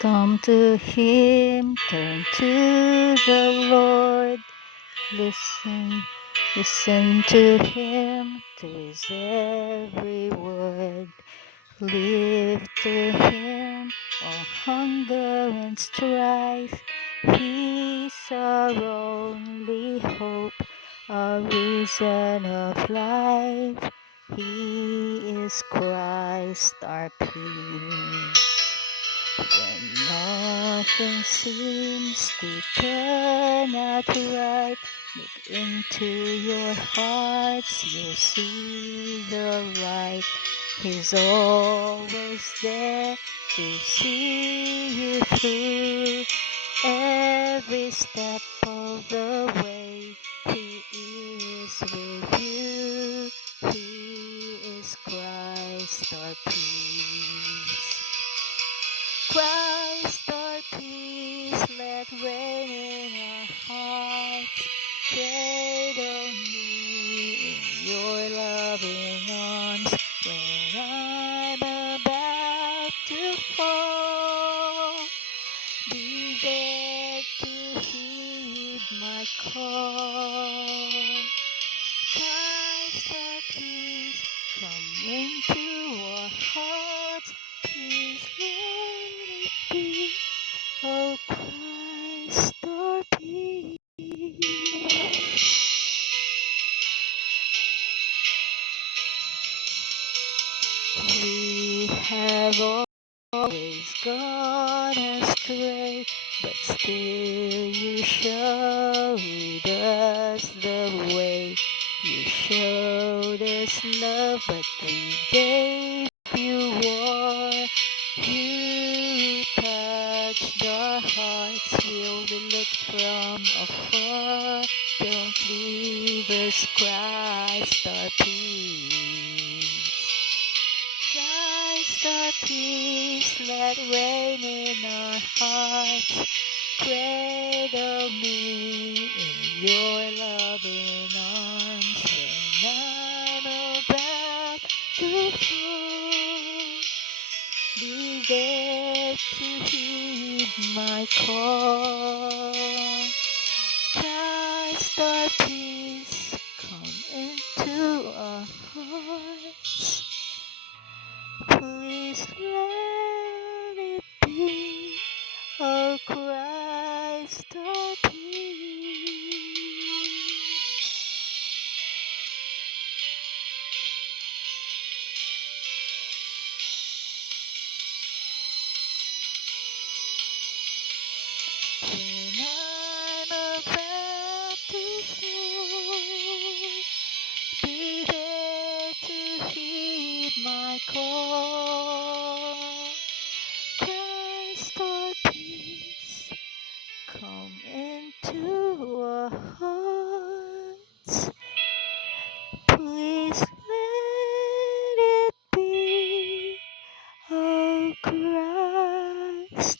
Come to Him, turn to the Lord. Listen, listen to Him, to His every word. Live to Him, all hunger and strife. He's our only hope, our reason of life. He is Christ, our peace. When nothing seems to turn out right, look into your hearts, you'll see the light. He's always there to see you through every step of the way. He is with you. He is Christ our peace. Christ our peace, let reign in our hearts. Cradle me in your loving arms when I'm about to fall. Be there to heed my call. Christ our peace, come into our hearts. Please let it be, oh Christ our peace. We have always gone astray, but still you showed us the way. You showed us love, but we gave you war. You touched our hearts, will we look from afar? Don't leave us, Christ our peace. Christ our peace, let reign in our hearts. Cradle me in your loving arms when I'm about to fall. Be there to heed my call. Christ our peace, come into our hearts. Please let it be, oh Christ our peace. When I'm about to fall, be there to heed my call. Christ our peace, come into our hearts. Please let it be, oh Christ